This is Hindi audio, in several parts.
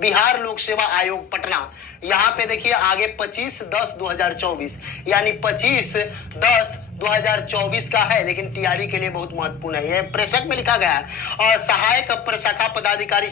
बिहार लोक सेवा आयोग पटना। यहाँ पे देखिए आगे 25/10/2024 यानी 25/10/2024 का है, लेकिन टीआरई के लिए बहुत महत्वपूर्ण है। ये प्रेषक में लिखा गया है। और सहायक प्रशाखा पदाधिकारी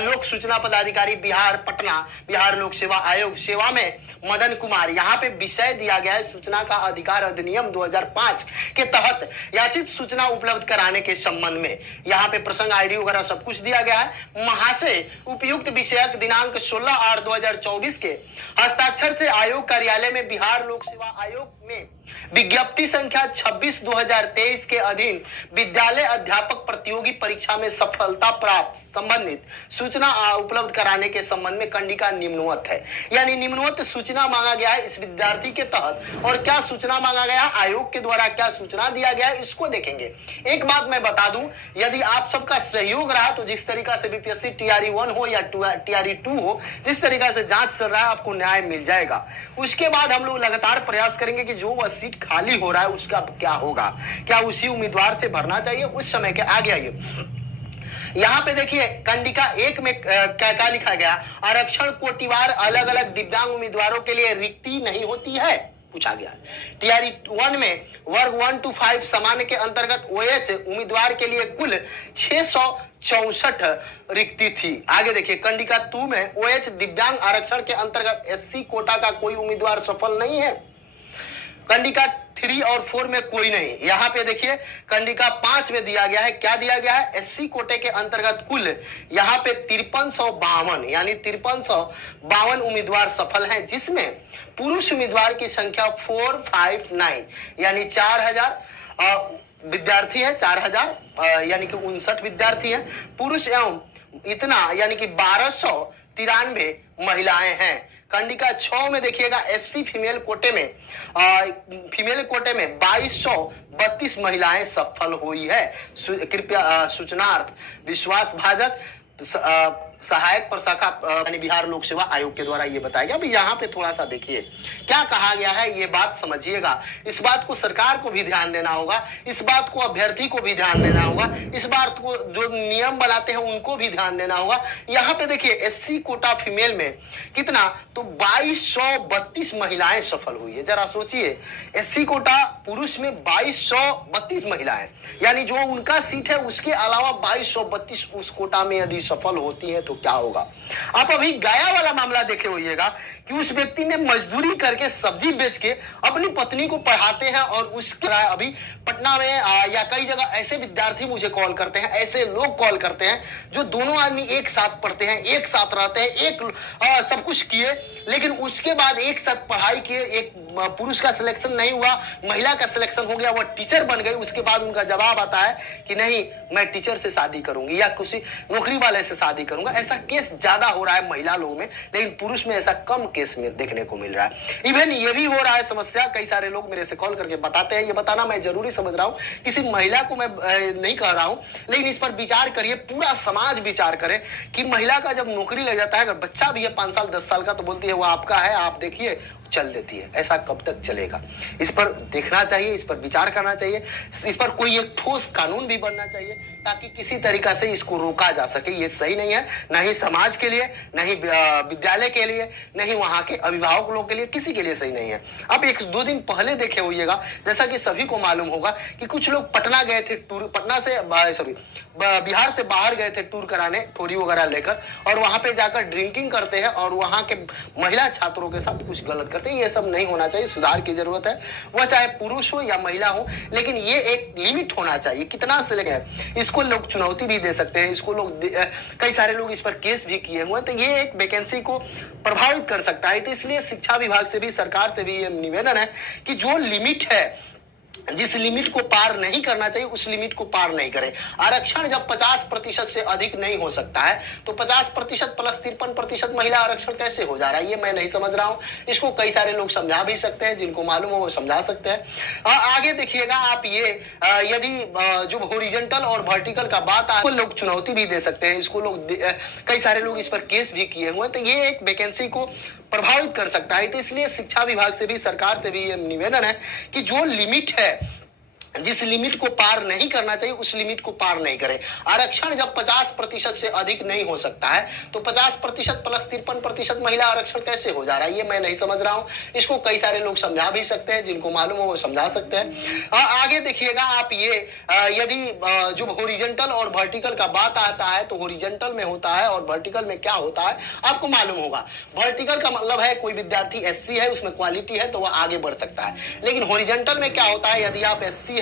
लोक सूचना पदाधिकारी बिहार पटना, बिहार लोक सेवा आयोग सेवा में मदन कुमार। यहाँ पे विषय दिया गया है सूचना का अधिकार अधिनियम 2005 के तहत याचित सूचना उपलब्ध कराने के संबंध में। यहाँ पे प्रसंग आईडी वगैरह सब कुछ दिया गया है। महाशय, उपयुक्त विषयक दिनांक 16/8/2024 के हस्ताक्षर से आयोग कार्यालय में बिहार लोक सेवा आयोग में विज्ञप्ति संख्या 26/2023 के अधीन विद्यालय अध्यापक प्रतियोगी परीक्षा में सफलता प्राप्त संबंधित सूचना उपलब्ध कराने के संबंध में कंडिका निम्नवत है। यानी निम्नवत सूचना मांगा गया है इस विद्यार्थी के तहत। और क्या सूचना मांगा गया, आयोग के द्वारा क्या सूचना दिया गया है, इसको देखेंगे। एक बात मैं बता दूं, यदि आप सबका सहयोग रहा तो जिस तरीका से बीपीएससी टीआरई 1 हो या टीआरई 2 हो, जिस तरीका से जांच चल रहा है आपको न्याय मिल जाएगा। उसके बाद हम लोग लगातार प्रयास करेंगे कि जो वह सीट खाली हो रहा है उसका क्या होगा, क्या उसी उम्मीदवार से भरना चाहिए, उस समय के आगे आइए। यहाँ पे देखिए कंडिका 1 में क्या लिखा गया, आरक्षण कोटिवार अलग अलग दिव्यांग उम्मीदवारों के लिए रिक्ति नहीं होती है, पूछा गया। टीआरई 1 में वर्ग 1 to 5 सामान्य के अंतर्गत ओएच उम्मीदवार के लिए कुल 664 रिक्ति थी। आगे देखिए कंडिका 2 में ओएच दिव्यांग आरक्षण के अंतर्गत एससी कोटा का कोई उम्मीदवार सफल नहीं है। कंडिका 3 और 4 में कोई नहीं। यहाँ पे देखिए कंडिका 5 में दिया गया है, क्या दिया गया है, एससी कोटे के अंतर्गत कुल यहाँ पे 5352 यानी 5352 उम्मीदवार सफल हैं, जिसमें पुरुष उम्मीदवार की संख्या 459 यानी 4000 विद्यार्थी है, 4000 यानी कि 59 विद्यार्थी हैं पुरुष एवं इतना यानी कि 1293 महिलाएं हैं। कंडिका 6 में देखिएगा एससी फीमेल कोटे में 2232 महिलाएं सफल हुई है। कृपया सूचनार्थ विश्वास भाजक सहायक प्रशाखा यानी बिहार लोक सेवा आयोग के द्वारा ये बताया गया। अभी यहाँ पे थोड़ा सा देखिए क्या कहा गया है, ये बात समझिएगा। इस बात को सरकार को भी ध्यान देना होगा, इस बात को अभ्यर्थी को भी ध्यान देना होगा, इस बात को जो नियम बनाते हैं उनको भी ध्यान देना होगा। यहाँ पे देखिए एससी कोटा फीमेल में कितना, तो 2232 महिलाएं सफल हुई है। जरा सोचिए, एससी कोटा पुरुष में 2232 महिलाएं, यानी जो उनका सीट है उसके अलावा 2232 उस कोटा में यदि सफल होती है तो क्या होगा। आप अभी गया वाला मामला देखे होइएगा कि उस व्यक्ति ने मजदूरी करके सब्जी बेच के अपनी पत्नी को पढ़ाते हैं, और उसके अभी पटना में या कई जगह ऐसे विद्यार्थी मुझे कॉल करते हैं, ऐसे लोग कॉल करते हैं जो दोनों आदमी एक साथ पढ़ते हैं, एक साथ रहते हैं, एक सब कुछ किए, लेकिन उसके बाद एक साथ पढ़ाई किए, एक पुरुष का सिलेक्शन नहीं हुआ, महिला का सिलेक्शन हो गया, वह टीचर बन गई। उसके बाद उनका जवाब आता है कि नहीं मैं टीचर से शादी करूंगी या किसी नौकरी वाले से शादी करूंगा। ऐसा केस ज्यादा हो रहा है महिला लोगों में, लेकिन पुरुष में ऐसा कम केस में देखने को मिल रहा है। इवन ये भी हो रहा है समस्या, कई सारे लोग मेरे से कॉल करके बताते हैं, ये बताना मैं जरूरी समझ रहा हूँ, किसी महिला को मैं नहीं कह रहा हूं, लेकिन इस पर विचार करिए, पूरा समाज विचार करे कि महिला का जब नौकरी लग जाता है, अगर बच्चा भी है 5 साल 10 साल का, तो बोलती है वो आपका है, आप देखिए, चल देती है। ऐसा कब तक चलेगा? इस पर देखना चाहिए, इस पर विचार करना चाहिए, इस पर कोई एक ठोस कानून भी बनना चाहिए ताकि किसी तरीका से इसको रोका जा सके। ये सही नहीं है, न ही समाज के लिए, न ही विद्यालय के लिए, न ही वहां के अभिभावक लोग के लिए, किसी के लिए सही नहीं है। अब 1-2 दिन पहले देखे होइएगा, जैसा कि सभी को मालूम होगा कि कुछ लोग पटना गए थे टूर, बिहार से बाहर गए थे टूर कराने, ठोरी वगैरह लेकर, और वहां पे जाकर ड्रिंकिंग करते हैं और वहां के महिला छात्रों के साथ कुछ गलत करते हैं। ये सब नहीं होना चाहिए, सुधार की जरूरत है, वह चाहे पुरुष हो या महिला हो, लेकिन ये एक लिमिट होना चाहिए। कितना से लेकर इसको लोग चुनौती भी दे सकते हैं, इसको लोग कई सारे लोग इस पर केस भी किए हुए हैं, तो ये एक वैकेंसी को प्रभावित कर सकता है। तो इसलिए शिक्षा विभाग से भी, सरकार से भी ये निवेदन है कि जो लिमिट है, जिस लिमिट को पार नहीं करना चाहिए उस लिमिट को पार नहीं करें। आरक्षण जब 50% से अधिक नहीं हो सकता है तो 50% प्लस 53% महिला आरक्षण कैसे हो जा रहा है, ये मैं नहीं समझ रहा हूं। इसको कई सारे लोग समझा भी सकते हैं, जिनको मालूम हो वो समझा सकते हैं। आगे देखिएगा आप, ये यदि जो हॉरिजॉन्टल और वर्टिकल का बात है, लोग चुनौती भी दे सकते हैं, इसको लोग कई सारे लोग इस पर केस भी किए हुए हैं, तो ये एक वैकेंसी को प्रभावित कर सकता है। तो इसलिए शिक्षा विभाग से भी, सरकार से भी ये निवेदन है कि जो लिमिट है जिस लिमिट को पार नहीं करना चाहिए उस लिमिट को पार नहीं करें। आरक्षण जब 50% से अधिक नहीं हो सकता है तो 50% प्लस 53% महिला आरक्षण कैसे हो जा रहा है, ये मैं नहीं समझ रहा हूं। इसको कई सारे लोग समझा भी सकते हैं, जिनको मालूम हो वो समझा सकते हैं। आगे देखिएगा आप, ये यदि जो हॉरिजॉन्टल और वर्टिकल का बात आता है तो हॉरिजॉन्टल में होता है और वर्टिकल में क्या होता है आपको मालूम होगा। वर्टिकल का मतलब है कोई विद्यार्थी एससी है, उसमें क्वालिटी है तो वह आगे बढ़ सकता है, लेकिन हॉरिजॉन्टल में क्या होता है, यदि आप एससी है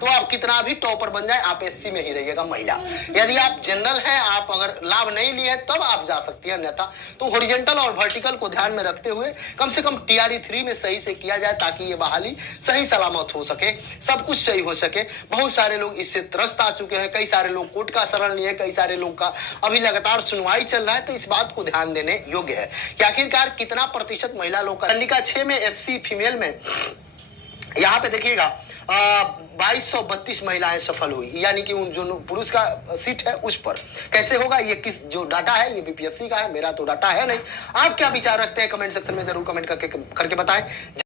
तो आप कितना भी टॉपर बन जाए आप एससी में ही रहिएगा महिला। यदि आप जनरल हैं, आप अगर लाभ नहीं लिए तब आप जा सकती है, अन्यथा तो हॉरिजॉन्टल और वर्टिकल को ध्यान में रखते हुए कम से कम टीआरई 3 में सही से किया जाए ताकि ये बहाली सही सलामत हो सके, सब कुछ सही हो सके। बहुत सारे लोग इससे त्रस्त आ चुके हैं, कई सारे लोग कोर्ट का शरण लिए, कई सारे लोग का अभी लगातार सुनवाई चल रहा है, तो इस बात को ध्यान देने योग्य है कि आखिरकार कितना प्रतिशत महिला लोग का। कंडिका 6 में एससी फीमेल में यहाँ पे देखिएगा 2232 महिलाएं सफल हुई, यानी कि उन जो पुरुष का सीट है उस पर कैसे होगा, ये किस जो डाटा है ये बीपीएससी का है, मेरा तो डाटा है नहीं। आप क्या विचार रखते हैं कमेंट सेक्शन में जरूर कमेंट करके बताएं।